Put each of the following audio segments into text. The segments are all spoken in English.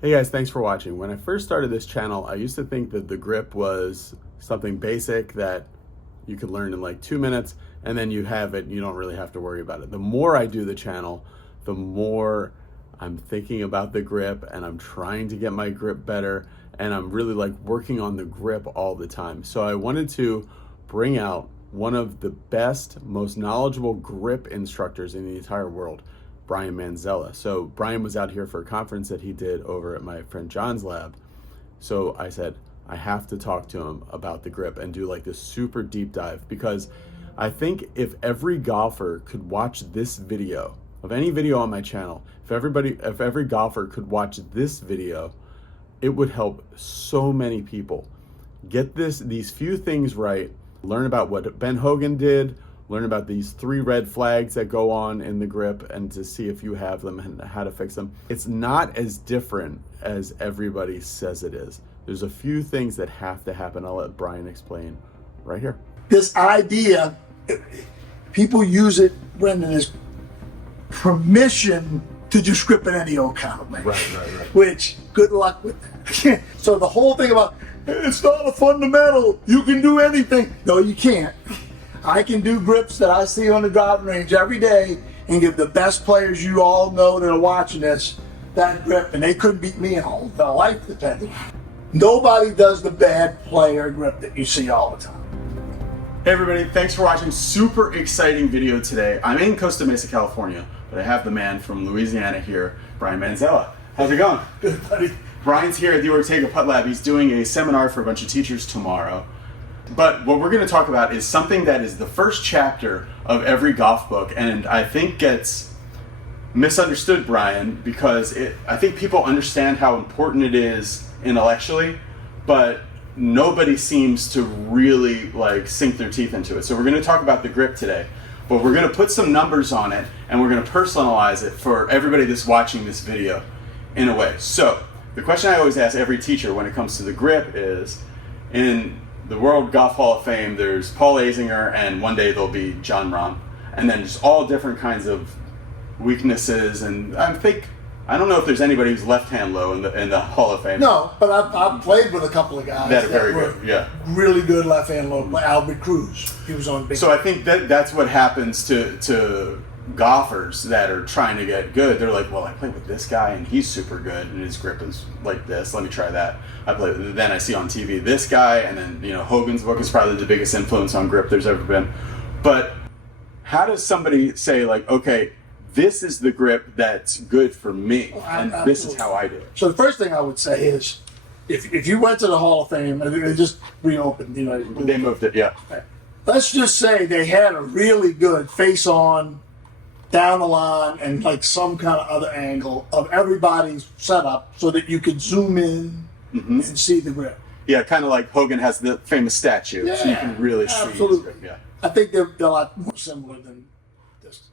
Hey guys, thanks for watching. When I first started this channel, I used to think that the grip was something basic that you could learn in like 2 minutes and then you have it and you don't really have to worry about it. The more I do the channel, the more I'm thinking about the grip and I'm trying to get my grip better and I'm really like working on the grip all the time. So I wanted to bring out one of the best, most knowledgeable grip instructors in the entire world, Brian Manzella. So Brian was out here for a conference that he did over at my friend John's lab. So I said, I have to talk to him about the grip and do like this super deep dive, because I think if every golfer could watch this video, of any video on my channel, if every golfer could watch this video, it would help so many people get these few things right, learn about what Ben Hogan did, learn about these 3 red flags that go on in the grip and to see if you have them and how to fix them. It's not as different as everybody says it is. There's a few things that have to happen. I'll let Brian explain right here. This idea, people use it, Brendan, as permission to just grip in any old kind of way. Right. Which, good luck with that. So the whole thing about, it's not a fundamental, you can do anything. No, you can't. I can do grips that I see on the driving range every day and give the best players you all know that are watching this that grip, and they couldn't beat me in all their life depending. Nobody does the bad player grip that you see all the time. Hey everybody, thanks for watching. Super exciting video today. I'm in Costa Mesa, California, but I have the man from Louisiana here, Brian Manzella. How's it going? Good, buddy. Brian's here at the Ortega Putt Lab. He's doing a seminar for a bunch of teachers tomorrow. But what we're going to talk about is something that is the first chapter of every golf book, and I think gets misunderstood, Brian, because I think people understand how important it is intellectually, but nobody seems to really like sink their teeth into it. So we're going to talk about the grip today, but we're going to put some numbers on it and we're going to personalize it for everybody that's watching this video in a way. So the question I always ask every teacher when it comes to the grip is, in the World Golf Hall of Fame, there's Paul Azinger, and one day there'll be John Rahm, and then just all different kinds of weaknesses. And I don't know if there's anybody who's left-hand low in the Hall of Fame. No, but I've played with a couple of guys that are very good. Yeah, really good left-hand low. Albert Cruz, he was on big. So I think that's what happens to golfers that are trying to get good. They're like, well, I played with this guy and he's super good and his grip is like this, let me try that. Then I see on TV this guy, and then Hogan's book is probably the biggest influence on grip there's ever been. But how does somebody say like, okay, this is the grip that's good for me, and this is how I do it? So the first thing I would say is, if you went to the Hall of Fame, they just reopened, They moved it, yeah. Let's just say they had a really good face-on, down the line, and like some kind of other angle of everybody's setup so that you could zoom in and see the grip. Yeah, kind of like Hogan has the famous statue, so you can really see his grip. Yeah. I think they're a lot more similar than this.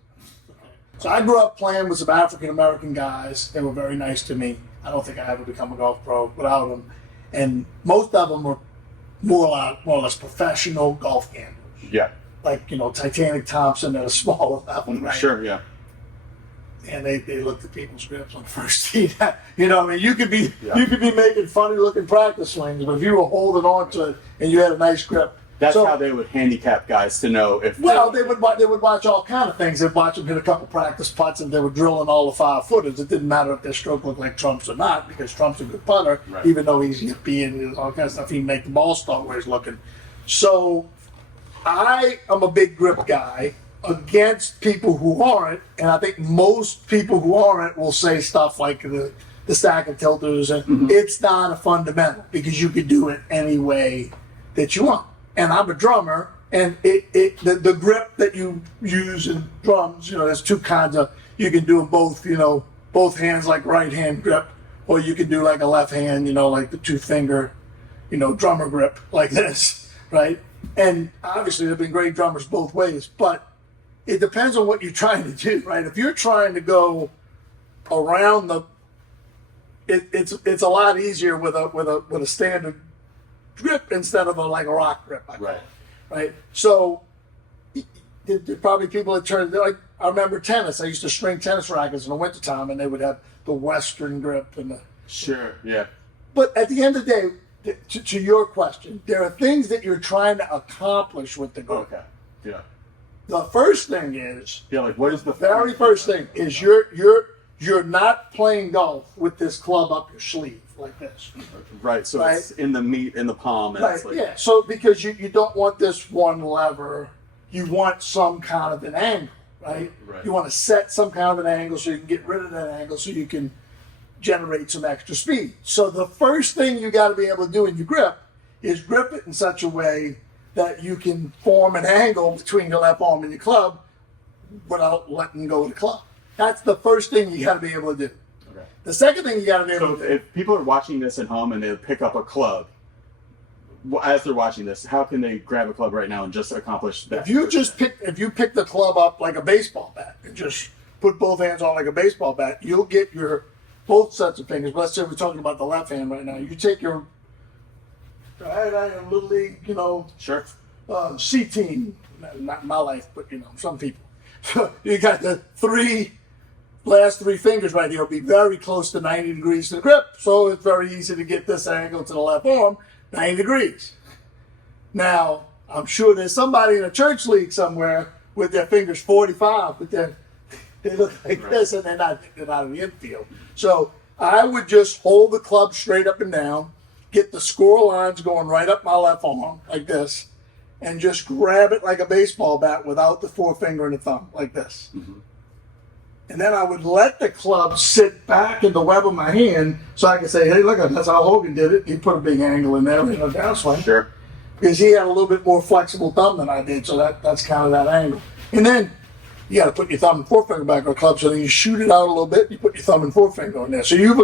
Okay. So I grew up playing with some African-American guys. They were very nice to me. I don't think I ever become a golf pro without them. And most of them were more or less professional golf gamblers. Yeah. Like, Titanic Thompson at a smaller level, right? Sure, yeah. And they looked at people's grips on the first tee. You could be making funny looking practice swings, but if you were holding on to it and you had a nice grip. That's how they would handicap guys to know if. Well, they would watch all kind of things. They'd watch them hit a couple practice putts, and they were drilling all the 5-footers. It didn't matter if their stroke looked like Trump's or not, because Trump's a good punter, right. Even though he's yippy and all kinds of stuff. He'd make the ball start where he's looking. So I am a big grip guy against people who aren't, and I think most people who aren't will say stuff like the stack of tilters, and it's not a fundamental because you could do it any way that you want. And I'm a drummer, and the grip that you use in drums, there's 2 kinds of, you can do them both, both hands like right hand grip, or you can do like a left hand, like the 2-finger, drummer grip like this, right? And obviously there've been great drummers both ways, but it depends on what you're trying to do, right? If you're trying to go around it's a lot easier with a standard grip instead of a rock grip. Right. So there probably people that turn, like, I remember tennis. I used to string tennis rackets in the wintertime, and they would have the Western grip and Sure. Yeah. But at the end of the day, to your question, there are things that you're trying to accomplish with the grip. Okay. Yeah. The first thing is, Yeah. Like, what is the very first thing is you're not playing golf with this club up your sleeve like this. Right. So Right. it's in the palm. And Right. it's like, Yeah. So because you don't want this one lever, you want some kind of an angle, right? Right. You want to set some kind of an angle so you can get rid of that angle so you can generate some extra speed. So the first thing you got to be able to do in your grip is grip it in such a way that you can form an angle between your left arm and your club without letting go of the club. That's the first thing you got to be able to do. Okay. The second thing you got to be able So to do. if people are watching this at home and they pick up a club, as they're watching this, how can they grab a club right now and just accomplish that? If you pick the club up like a baseball bat and just put both hands on like a baseball bat, you'll get your both sets of fingers. But let's say we're talking about the left hand right now. You take your little league, Sure. C team, not in my life, but some people. You got the last three fingers right here will be very close to 90 degrees to the grip, so it's very easy to get this angle to the left arm 90 degrees. Now, I'm sure there's somebody in a church league somewhere with their fingers 45, but they look like this and they're not in the infield. So I would just hold the club straight up and down, get the score lines going right up my left arm like this, and just grab it like a baseball bat without the forefinger and the thumb like this. Mm-hmm. And then I would let the club sit back in the web of my hand so I could say, hey, look, that's how Hogan did it. He put a big angle in there in a downswing. Sure. Because he had a little bit more flexible thumb than I did, so that's kind of that angle. And then you got to put your thumb and forefinger back on the club, so then you shoot it out a little bit, you put your thumb and forefinger on there. So you've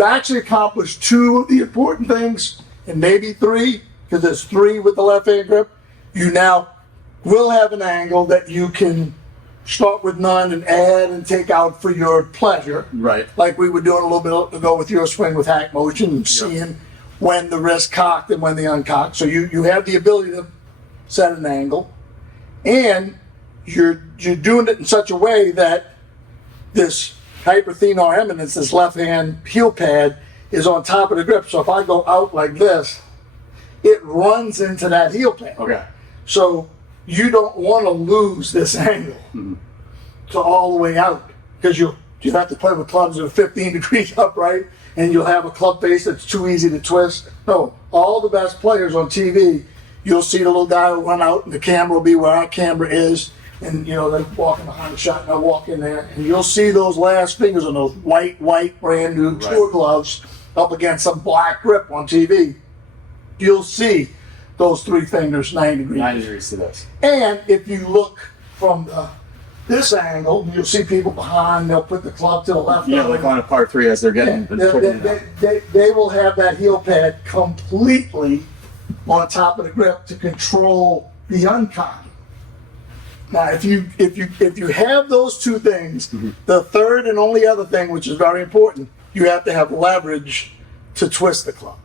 actually accomplished two of the important things, and maybe three, because there's three with the left hand grip. You now will have an angle that you can start with none and add and take out for your pleasure. Right. Like we were doing a little bit ago with your swing with hack motion and seeing when the wrist cocked and when the uncocked. So you have the ability to set an angle, and you're doing it in such a way that this hyperthenar eminence, this left hand heel pad, is on top of the grip. So if I go out like this, it runs into that heel pad. Okay. So you don't want to lose this angle to all the way out, because you have to play with clubs that are 15 degrees upright, and you'll have a club face that's too easy to twist. No, all the best players on TV, you'll see the little guy will run out, and the camera will be where our camera is, and they're walking behind the shot, and they'll walk in there, and you'll see those last fingers on those white brand new tour gloves up against some black grip on TV. You'll see those three fingers 90 degrees. 90 degrees to this. And if you look from this angle, you'll see people behind, they'll put the club to the left. Yeah, like on a par three as they're getting. They will have that heel pad completely on top of the grip to control the uncocking. Now, if you have those two things, the third and only other thing, which is very important, you have to have leverage to twist the club,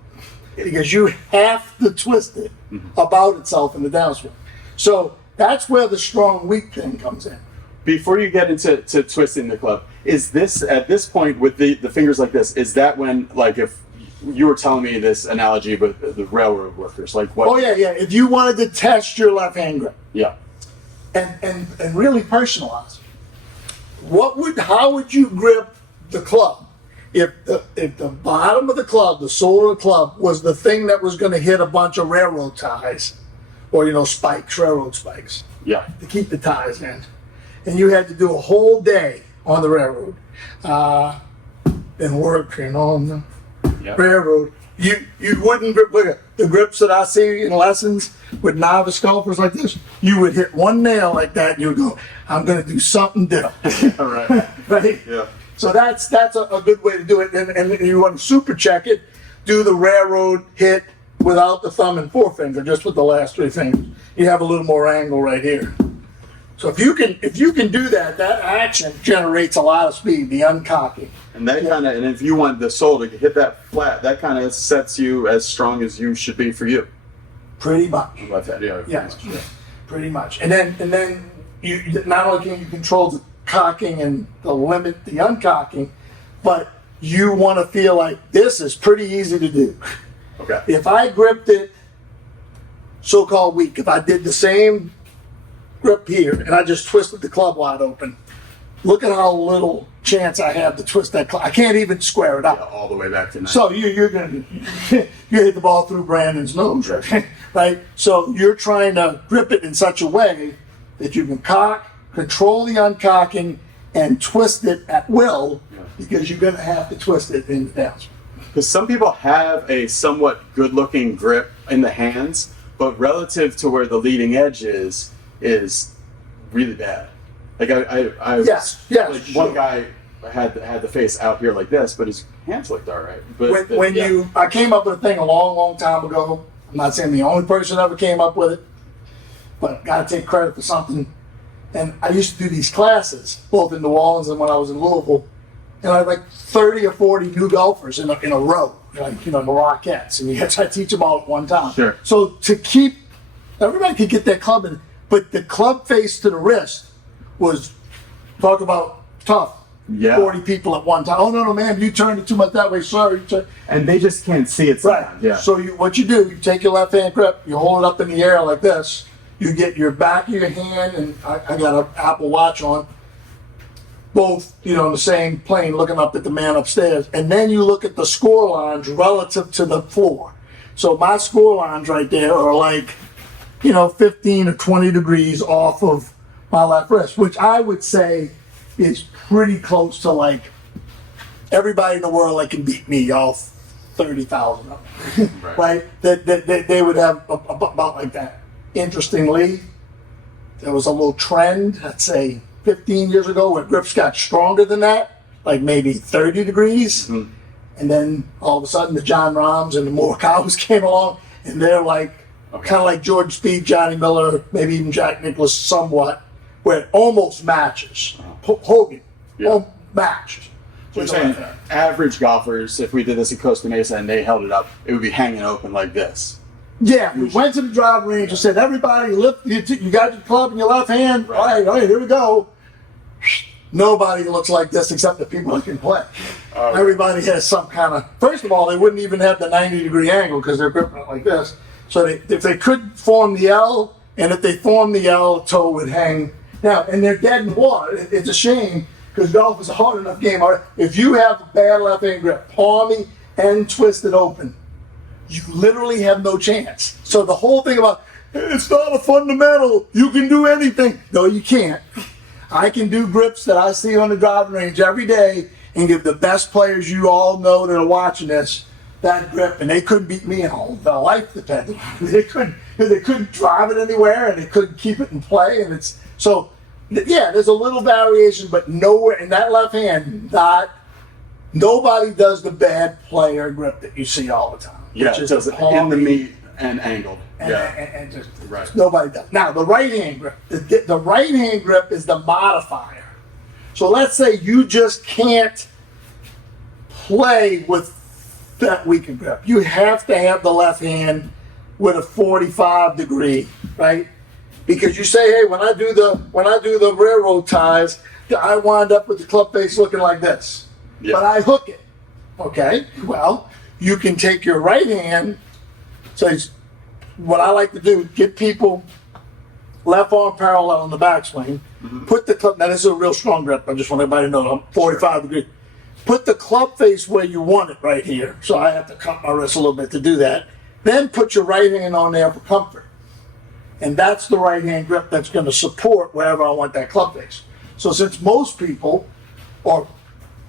because you have to twist it about itself in the downswing. So that's where the strong weak thing comes in. Before you get into twisting the club, is this at this point with the fingers like this? Is that when, like, if you were telling me this analogy with the railroad workers, like what? Oh yeah. If you wanted to test your left hand grip, Yeah. and really personalize it, how would you grip the club if the bottom of the club, the sole of the club, was the thing that was going to hit a bunch of railroad ties, or spikes, railroad spikes, Yeah. to keep the ties in, and you had to do a whole day on the railroad, and work on the railroad. You wouldn't grip. Look at the grips that I see in lessons with novice golfers like this. You would hit one nail like that, and you would go, "I'm going to do something different." All right. Right? Yeah. So that's a good way to do it. And if you want to super check it, do the railroad hit without the thumb and forefinger, just with the last three fingers. You have a little more angle right here. So if you can do that, that action generates a lot of speed, the uncocking. And that and if you want the sole to hit that flat, that kind of sets you as strong as you should be for you. Pretty much. How about that? Yeah. Yeah, pretty much. And then you not only can you control the cocking and limit the uncocking, but you want to feel like this is pretty easy to do. Okay. If I gripped it so-called weak, if I did the same grip here and I just twisted the club wide open, look at how little chance I have to twist that club. I can't even square it up. Yeah, all the way back to 9. So you're gonna you hit the ball through Brandon's nose, right? So you're trying to grip it in such a way that you can cock, control the uncocking, and twist it at will, because you're gonna have to twist it in the downswing. Because some people have a somewhat good-looking grip in the hands, but relative to where the leading edge is really bad. Like I Yes, like sure. one guy had the face out here like this, but his hands looked all right. But I came up with a thing a long time ago. I'm not saying the only person ever came up with it, but gotta take credit for something. And I used to do these classes, both in New Orleans and when I was in Louisville, and I had like 30 or 40 new golfers in a row, like, the Rockettes, and you had to teach them all at one time. Sure. So everybody could get their club in, but the club face to the wrist was, talk about tough. Yeah. 40 people at one time. Oh, no, man, you turned it too much that way, sorry. and they just can't see it Right. sometimes. Yeah. So what you do, you take your left hand grip, you hold it up in the air like this, you get your back of your hand, and I got an Apple Watch on, both, in the same plane, looking up at the man upstairs, and then you look at the score lines relative to the floor. So my score lines right there are like, 15 or 20 degrees off of my left wrist, which I would say is pretty close to like everybody in the world that can beat me, all 30,000 of them, right? That they would have about like that. Interestingly, there was a little trend, I'd say 15 years ago, where grips got stronger than that, like maybe 30 degrees. Mm-hmm. And then all of a sudden the John Rahms and the Morikawas came along, and they're like, kind of like George Speed, Johnny Miller, maybe even Jack Nicklaus somewhat, where it almost matches. Hogan, matched. So you're saying average golfers, if we did this in Costa Mesa and they held it up, it would be hanging open like this. Yeah, we went to the driving range and said, everybody, lift. You got your club in your left hand. Right. All right, here we go. Nobody looks like this except the people that can play. Everybody has some kind of. First of all, they wouldn't even have the 90-degree angle because they're gripping it like this. So if they could form the L, and if they form the L, the toe would hang. Now, and they're dead in the water. It's a shame because golf is a hard enough game. If you have a bad left hand grip, palmy and twisted open, you literally have no chance. So the whole thing about, it's not a fundamental, you can do anything. No, you can't. I can do grips that I see on the driving range every day and give the best players you all know that are watching this that grip, and they couldn't beat me in all their life depending. They couldn't drive it anywhere, and they couldn't keep it in play, and it's so. Yeah, there's a little variation, but nowhere in that left hand. Nobody does the bad player grip that you see all the time. Yeah, which is it does it in the meat and angled. And just Right. nobody does. Now the right hand grip. The right hand grip is the modifier. So let's say you just can't play with that weaker grip. You have to have the left hand with a 45 degree, right? Because you say, hey, when I do the railroad ties, I wind up with the club face looking like this. Yeah. But I hook it. Okay, well, you can take your right hand. So what I like to do, get people left arm parallel on the backswing, put the club, now this is a real strong grip, I just want everybody to know I'm 45 degrees. Put the club face where you want it right here. So I have to cut my wrist a little bit to do that. Then put your right hand on there for comfort. And that's the right hand grip that's going to support wherever I want that club face. So since most people are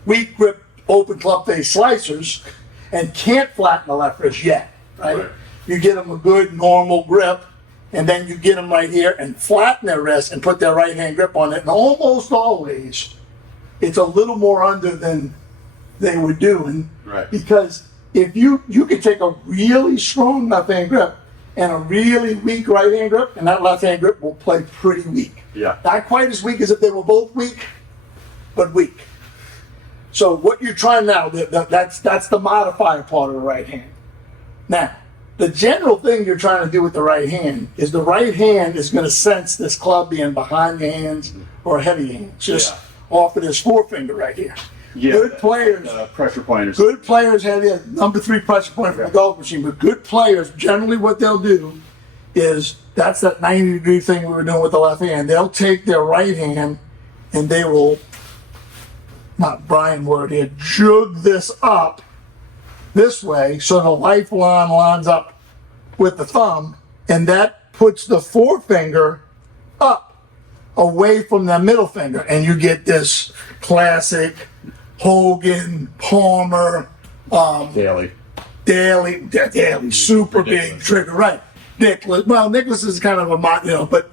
weak grip open club face slicers and can't flatten the left wrist yet, right? You get them a good normal grip, and then you get them right here and flatten their wrist and put their right hand grip on it. And almost always, it's a little more under than they were doing. Right. Because if you can take a really strong left hand grip and a really weak right hand grip, and that left hand grip will play pretty weak. Yeah. Not quite as weak as if they were both weak, but weak. So what you're trying now, that's the modifier part of the right hand. Now, the general thing you're trying to do with the right hand is the right hand is going to sense this club being behind your hands or ahead of your hands, just off of this forefinger right here. Good players. Pressure pointers. Good players have the number 3 pressure point for the golf machine, but good players, generally what they'll do is, that's that 90-degree thing we were doing with the left hand. They'll take their right hand and they will, not Brian word here, jug this up this way so the lifeline lines up with the thumb, and that puts the forefinger up away from the middle finger, and you get this classic Hogan, Palmer, Daily, super big trigger, right? Nicholas, well, Nicholas is kind of a, but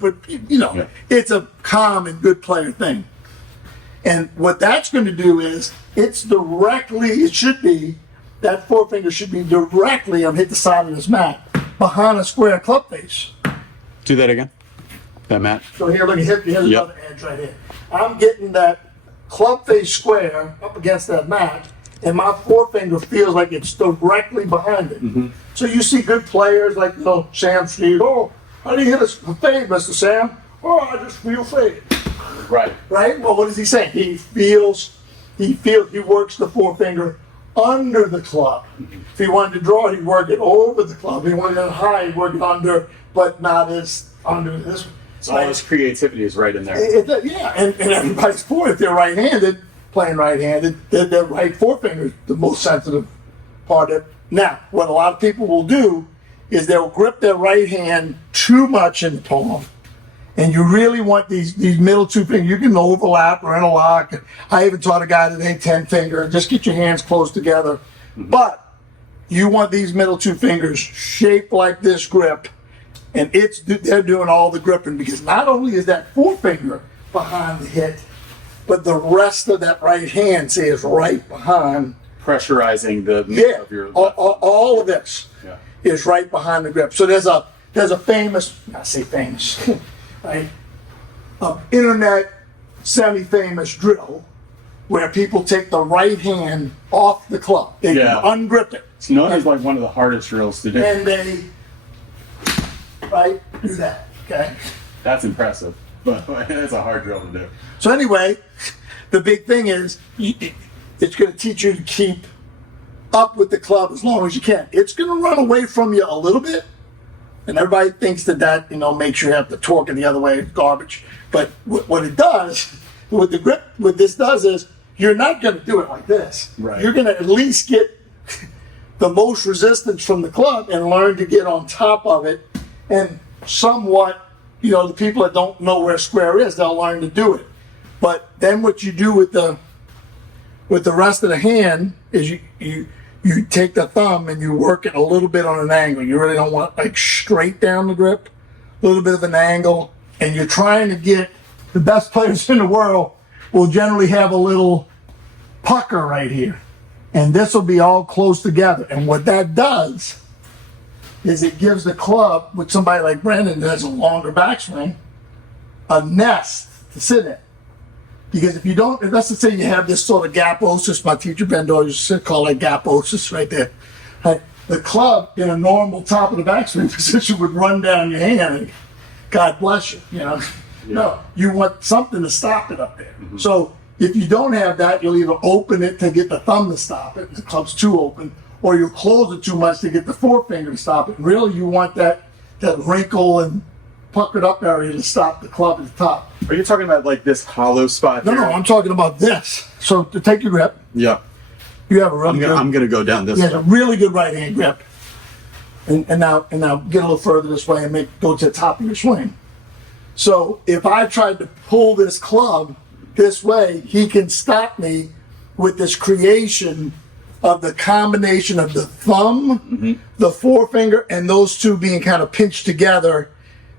it's a calm and good player thing. And what that's going to do is, it should be, that forefinger should be directly on hit the side of this mat, behind a square club face. Do that again. That mat. So here, look, here's another edge right here. I'm getting that club face square up against that mat, and my forefinger feels like it's directly behind it. So you see good players like, Sam Steve. Oh, how do you hit a fade, Mr. Sam? Oh, I just feel fade. right? Well, what does he say? He works the forefinger under the club. If he wanted to draw it, he'd work it over the club. If he wanted it high, he'd work it under, but not as under this one. So all this creativity is right in there. And everybody's if they're right-handed, playing right-handed, their right forefinger is the most sensitive part of it. Now, what a lot of people will do is they'll grip their right hand too much in the palm, and you really want these middle 2 fingers. You can overlap or interlock. I even taught a guy today 10-finger. Just get your hands close together. But you want these middle 2 fingers shaped like this grip, and they're doing all the gripping, because not only is that forefinger behind the hit, but the rest of that right hand is right behind. Pressurizing the middle of your left. All of this is right behind the grip. So there's a famous, I say famous, right? Internet semi-famous drill where people take the right hand off the club. They ungrip it. It's known as like one of the hardest drills to do. And they do that. Okay. That's impressive, but it's a hard drill to do. So anyway, the big thing is, it's going to teach you to keep up with the club as long as you can. It's going to run away from you a little bit, and everybody thinks that makes you have to torque it the other way. It's garbage. But what it does, what this does is, you're not going to do it like this. Right. You're going to at least get the most resistance from the club and learn to get on top of it, and somewhat, the people that don't know where square is, they'll learn to do it. But then what you do with the rest of the hand is you take the thumb and you work it a little bit on an angle. You really don't want straight down the grip, a little bit of an angle, and you're trying to get the best players in the world will generally have a little pucker right here, and this will be all close together. And what that does is it gives the club, with somebody like Brandon that has a longer backswing, a nest to sit in. Because if you don't, let's just say you have this sort of gaposis, my teacher Ben Doyle used to call it gaposis right there. Right? The club in a normal top of the backswing position would run down your hand, and God bless you, No, you want something to stop it up there. So if you don't have that, you'll either open it to get the thumb to stop it, the club's too open, or you'll close it too much to get the forefinger to stop it. And really, you want that wrinkle and puckered up area to stop the club at the top. Are you talking about like this hollow spot? No, I'm talking about this. So to take your grip, Yeah. you have a really good. I'm gonna go down this You way. have a really good right hand grip. And now get a little further this way and go to the top of your swing. So if I tried to pull this club this way, he can stop me with this creation of the combination of the thumb, the forefinger, and those two being kind of pinched together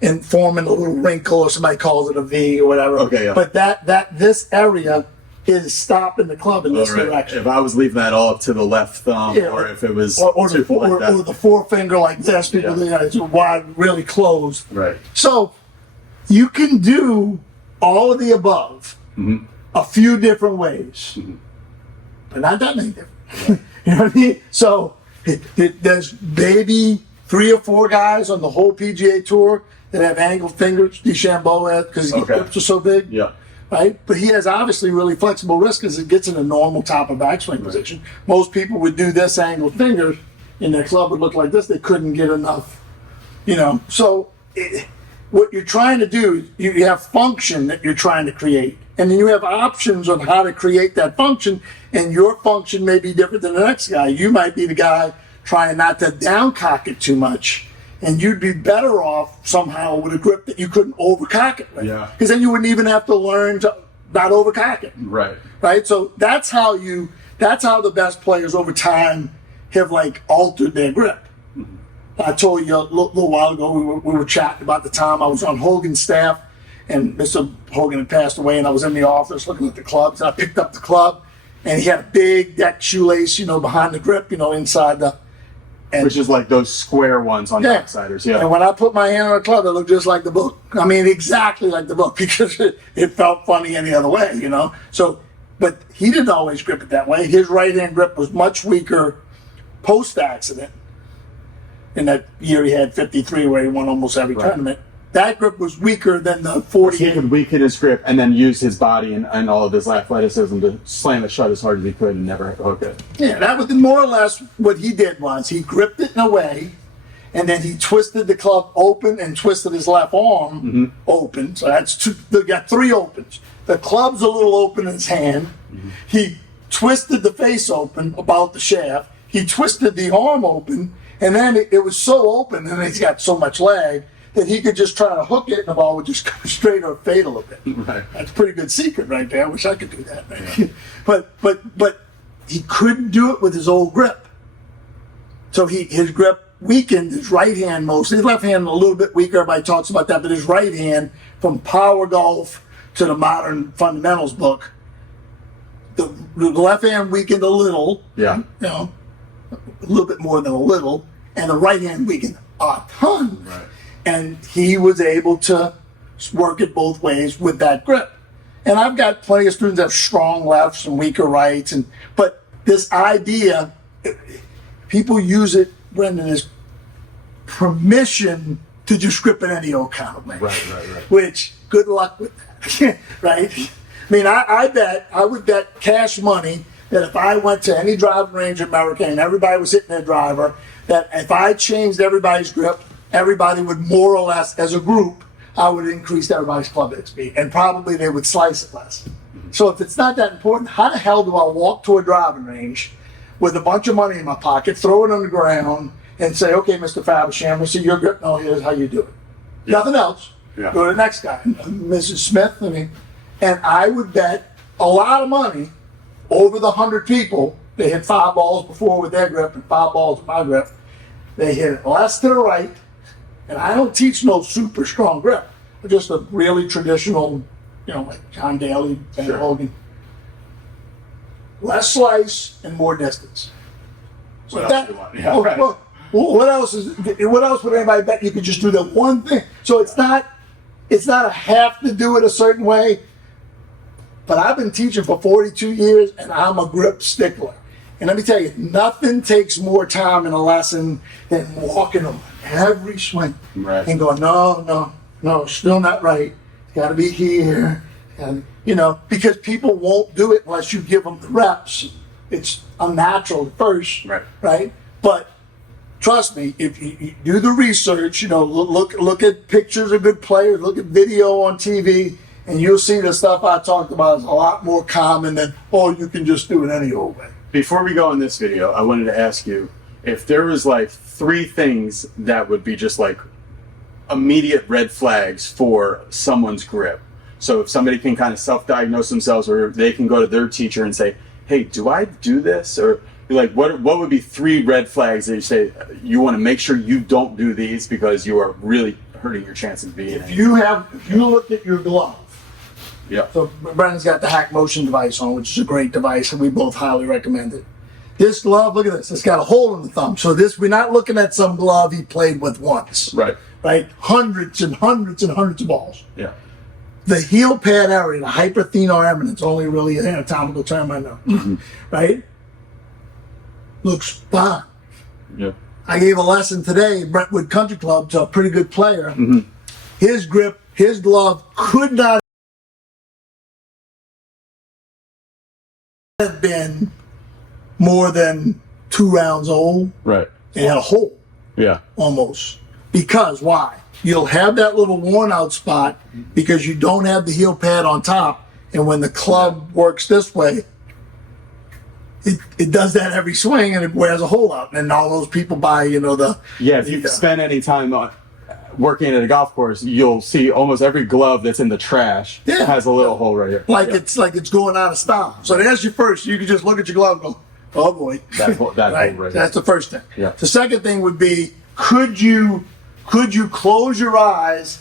and forming a little wrinkle, or somebody calls it a V or whatever. Okay, yeah. But this area is stopping the club in this direction. If I was leaving that all up to the left thumb, or if it was or too like that. or the forefinger like this, people it's wide, really closed. Right. So you can do all of the above a few different ways, but not that many different. You know what I mean? So there's maybe 3 or 4 guys on the whole PGA Tour that have angled fingers. DeChambeau has, because his grips are so big. Yeah. right? But he has obviously really flexible wrist because it gets in a normal top of backswing position. Most people would do this angled finger, and their club would look like this. They couldn't get enough, you know. So what you're trying to do, you have function that you're trying to create, and then you have options on how to create that function. And your function may be different than the next guy. You might be the guy trying not to downcock it too much. And you'd be better off somehow with a grip that you couldn't overcock it with. Yeah. Because then you wouldn't even have to learn to not overcock it. Right. Right? So that's how the best players over time have like altered their grip. I told you a little while ago, we were chatting about the time I was on Hogan's staff, and Mr. Hogan had passed away, and I was in the office looking at the clubs, and I picked up the club, and he had a big deck shoelace, you know, behind the grip, you know, inside the... Which is like those square ones on backsiders, yeah. And when I put my hand on the club, it looked just like the book. I mean, exactly like the book, because it felt funny any other way, you know? So, but he didn't always grip it that way. His right-hand grip was much weaker post-accident. In that year, he had 53, where he won almost every tournament. That grip was weaker than the 40. He could weaken his grip and then use his body and all of his athleticism to slam it shut as hard as he could and never hook it. Yeah, that was more or less what he did. Was he gripped it in a way, and then he twisted the club open and twisted his left arm open. So that's two. They got three opens. The club's a little open in his hand. He twisted the face open about the shaft. He twisted the arm open, and then it was so open, and he's got so much lag that he could just try to hook it, and the ball would just go straight or fade a little bit. Right. That's a pretty good secret right there. I wish I could do that. Yeah. but he couldn't do it with his old grip. So his grip weakened, his right hand mostly. His left hand a little bit weaker. Everybody talks about that, but his right hand, from Power Golf to the Modern Fundamentals book, the left hand weakened a little. Yeah. You know, a little bit more than a little, and the right hand weakened a ton. Right. And he was able to work it both ways with that grip. And I've got plenty of students that have strong lefts and weaker rights. But this idea, people use it, Brendan, as permission to just grip it any old kind of way. Right. Which, good luck with that, right? I mean, I would bet cash money that if I went to any driving range in America and everybody was hitting their driver, that if I changed everybody's grip, everybody would more or less, as a group, I would increase everybody's club hit speed, and probably they would slice it less. So if it's not that important, how the hell do I walk to a driving range with a bunch of money in my pocket, throw it on the ground, and say, okay, Mr. Fabersham, I see your grip. No, here's how you do it. Yeah. Nothing else. Yeah. Go to the next guy, Mrs. Smith. And I would bet a lot of money over the 100 people. They hit 5 balls before with their grip and 5 balls with my grip. They hit it less to the right. And I don't teach no super strong grip. Just a really traditional, you know, like John Daly, Ben Hogan. Less slice and more distance. So What else do you want? Yeah, right. What else would anybody bet you could just do that one thing? So it's not a have to do it a certain way. But I've been teaching for 42 years, and I'm a grip stickler. And let me tell you, nothing takes more time in a lesson than walking on every swing and going, no, still not right. It's got to be here. And, you know, because people won't do it unless you give them the reps. It's unnatural at first, right? But trust me, if you do the research, you know, look at pictures of good players, look at video on TV, and you'll see the stuff I talked about is a lot more common than, you can just do it any old way. Before we go in this video, I wanted to ask you if there was like 3 things that would be just like immediate red flags for someone's grip. So if somebody can kind of self-diagnose themselves, or they can go to their teacher and say, hey, do I do this? Or like, what would be 3 red flags that you say you want to make sure you don't do these because you are really hurting your chances of being? If you look at your glove. Yeah. So Brandon's got the Hack Motion device on, which is a great device, and we both highly recommend it. This glove, look at this. It's got a hole in the thumb. So we're not looking at some glove he played with once. Right. Hundreds and hundreds and hundreds of balls. Yeah. The heel pad area, the hyperthenar eminence, only really an anatomical term I know, right? Looks fine. Yeah. I gave a lesson today at Brentwood Country Club to a pretty good player. His grip, his glove could not been more than 2 rounds old. Right. It had a hole Yeah. almost. Because why? You'll have that little worn out spot because you don't have the heel pad on top. And when the club works this way, it does that every swing and it wears a hole out. And all those people buy, the. Yeah, if you spend any time working at a golf course, you'll see almost every glove that's in the trash has a little hole right here. It's like it's going out of style. So there's your first. You can just look at your glove and go, oh boy. That hole right here. That's the first thing. Yeah. The second thing would be, could you close your eyes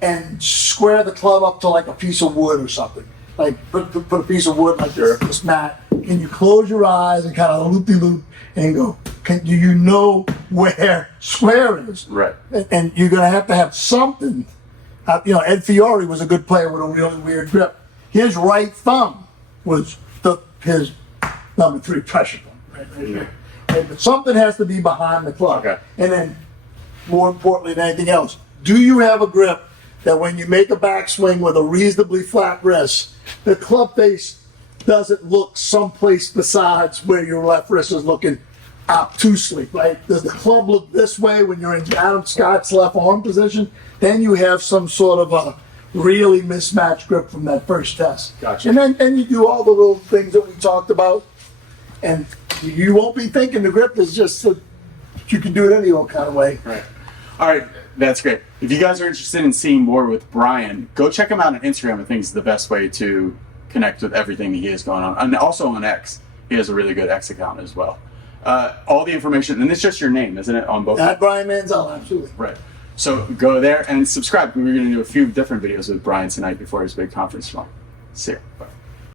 and square the club up to like a piece of wood or something? Like put a piece of wood like this mat. Can you close your eyes and kind of loop-de-loop and go, do you know where square is? Right. And you're going to have something. Ed Fiore was a good player with a really weird grip. His right thumb was his number 3 pressure thumb. Right here. Right, but something has to be behind the club. Okay. And then, more importantly than anything else, do you have a grip that when you make a backswing with a reasonably flat wrist, the club face doesn't look someplace besides where your left wrist is looking obtusely, right? Does the club look this way when you're in Adam Scott's left arm position? Then you have some sort of a really mismatched grip from that first test. Gotcha. And then you do all the little things that we talked about, and you won't be thinking the grip is just that you can do it any old kind of way. Right. All right, that's great. If you guys are interested in seeing more with Brian, go check him out on Instagram. I think is the best way to connect with everything that he has going on. And also on X, he has a really good X account as well. All the information, and it's just your name, isn't it, on both? At Brian Manziel, absolutely. Right. So go there and subscribe. We're going to do a few different videos with Brian tonight before his big conference tomorrow. See you. Bye.